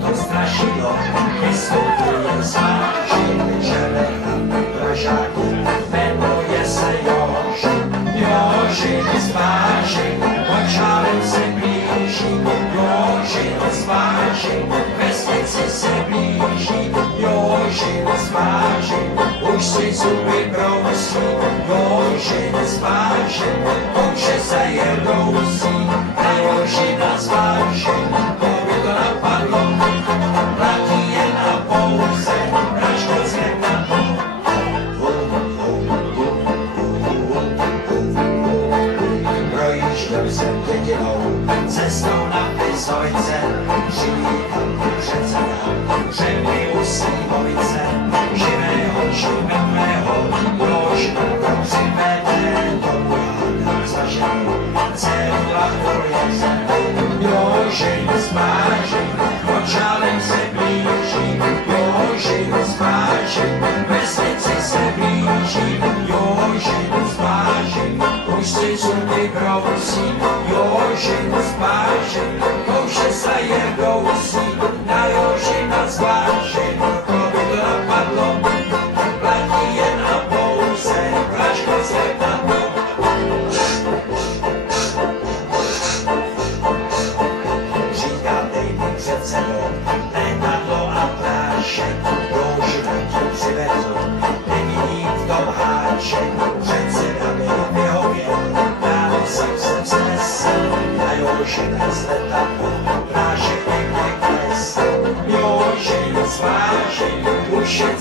to strašidlo, vystupuje sváži, želena pražáku, jmenuje se Joži. Joži nesváži, očálem se blíží, Joži nesváži, vesnici se blíží, Joži nesváži, už si zuby brousí, Joži nesváži, kouše se je rousí, na Joži nesváži, to by to napadlo, platí jen a pouze, pražko zjedná. Projížděl jsem dědinou, cestou na Pysojce, přilíkal předseda, řekli u Slívovice, živého či mrtvého, proč to přivede, to já zažil, celou lahvou je zem. Joži nesváži, očálem se blíží, Joži nesváži, vesnici se blíží, Joži nesváži, už si zuby brousí, Joži nesváži, kouše se je dousí, na Joži nesváži, to by to napadlo, platí jen a pouze, pražko zjedná to. Před sebou, letadlo a prášek, Joži na to přivezl, nevidí v tom háček, předseda mi vyhověl, právě jsem se nesl, a Joži z letadlo, prášek někde klesl, Joži nesváži, už je